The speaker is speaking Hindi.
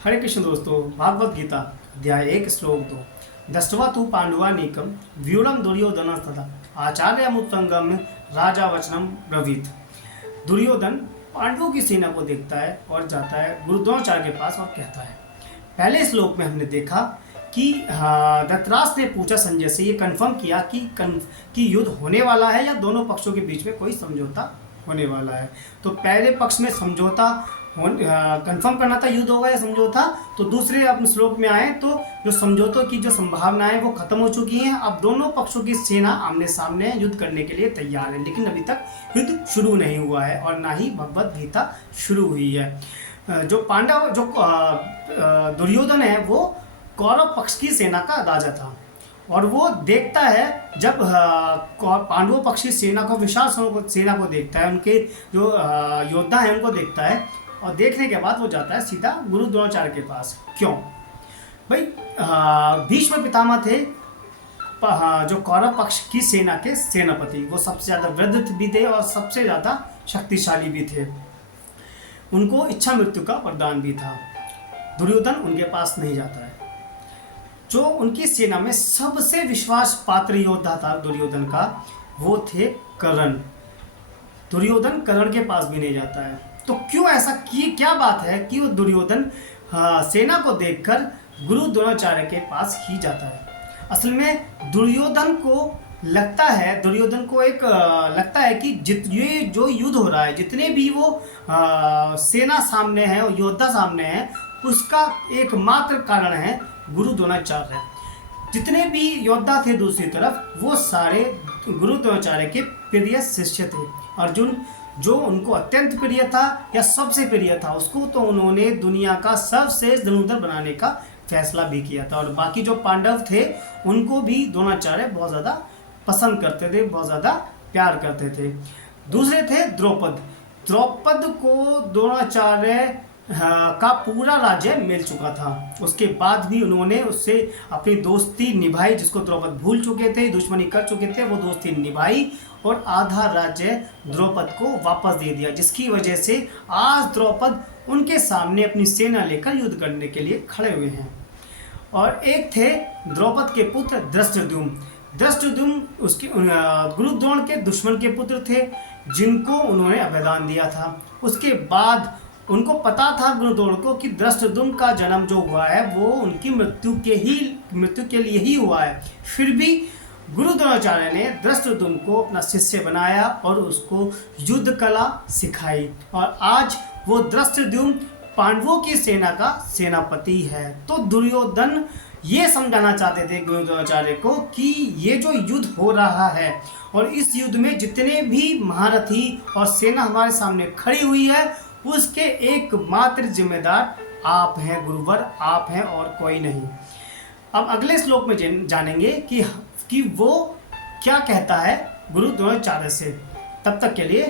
हरे कृष्ण दोस्तों, भागवत गीता अध्याय 1 श्लोक 2। दृष्ट्वा तु पांडवानीकम व्यूढ़म दुर्योधन तथा आचार्य मुत्तंगम राजा वचनम ब्रवीत। दुर्योधन पांडवों की सेना को देखता है और जाता है गुरु द्रोणाचार्य के पास और कहता है। पहले श्लोक में हमने देखा कि धृतराष्ट्र ने पूछा संजय से, ये कंफर्म किया कि युद्ध होने वाला है या दोनों पक्षों के बीच में कोई समझौता होने वाला है। तो पहले पक्ष में समझौता कंफर्म करना था, युद्ध होगा या समझौता। तो दूसरे अपने श्लोक में आए तो जो समझौतों की जो संभावनाएं वो खत्म हो चुकी हैं। अब दोनों पक्षों की सेना आमने सामने युद्ध करने के लिए तैयार है, लेकिन अभी तक युद्ध शुरू नहीं हुआ है और ना ही भगवत गीता शुरू हुई है। जो पांडव जो दुर्योधन है वो कौरव पक्ष की सेना का राजा था और वो देखता है जब पांडवों पक्ष की सेना को विशाल सेना को देखता है, उनके जो योद्धा हैं उनको देखता है और देखने के बाद वो जाता है सीधा गुरु द्रोणाचार्य के पास। क्यों भाई? भीष्म पितामह थे जो कौरव पक्ष की सेना के सेनापति, वो सबसे ज़्यादा वृद्ध भी थे और सबसे ज़्यादा शक्तिशाली भी थे। उनको इच्छा मृत्यु का वरदान भी था। दुर्योधन उनके पास नहीं जाता है। जो उनकी सेना में सबसे विश्वास पात्र योद्धा था दुर्योधन का, वो थे कर्ण। दुर्योधन कर्ण के पास भी नहीं जाता है। तो क्यों ऐसा की, क्या बात है कि वो दुर्योधन सेना को देखकर गुरु द्रोणाचार्य के पास ही जाता है? असल में दुर्योधन को लगता है कि ये जो युद्ध हो रहा है, जितने भी वो सेना सामने है और योद्धा सामने है, उसका एकमात्र कारण है गुरु द्रोणाचार्य। जितने भी योद्धा थे दूसरी तरफ, वो सारे गुरु द्रोणाचार्य के प्रिय शिष्य थे। अर्जुन जो उनको अत्यंत प्रिय था या सबसे प्रिय था, उसको तो उन्होंने दुनिया का सर्वश्रेष्ठ धनुर्धर बनाने का फैसला भी किया था। और बाकी जो पांडव थे उनको भी द्रोणाचार्य बहुत ज़्यादा पसंद करते थे, बहुत ज़्यादा प्यार करते थे। दूसरे थे द्रौपद को द्रोणाचार्य का पूरा राज्य मिल चुका था। उसके बाद भी उन्होंने उससे अपनी दोस्ती निभाई, जिसको द्रौपद भूल चुके थे, दुश्मनी कर चुके थे, वो दोस्ती निभाई और आधा राज्य द्रौपद को वापस दे दिया, जिसकी वजह से आज द्रौपद उनके सामने अपनी सेना लेकर युद्ध करने के लिए खड़े हुए हैं। और एक थे द्रौपद के पुत्र धृष्टद्युम्न उसके गुरु द्रोण के दुश्मन के पुत्र थे, जिनको उन्होंने अभयदान दिया था। उसके बाद उनको पता था गुरु द्रोण को कि धृष्टद्युम्न का जन्म जो हुआ है वो उनकी मृत्यु के लिए ही हुआ है। फिर भी गुरु द्रोणाचार्य ने धृष्टद्युम्न को अपना शिष्य बनाया और उसको युद्ध कला सिखाई और आज वो धृष्टद्युम्न पांडवों की सेना का सेनापति है। तो दुर्योधन ये समझाना चाहते थे गुरु द्रोणाचार्य को कि ये जो युद्ध हो रहा है और इस युद्ध में जितने भी महारथी और सेना हमारे सामने खड़ी हुई है, उसके एकमात्र जिम्मेदार आप हैं गुरुवर, आप हैं और कोई नहीं। अब अगले श्लोक में जानेंगे कि वो क्या कहता है गुरु द्रोणाचार्य से। तब तक के लिए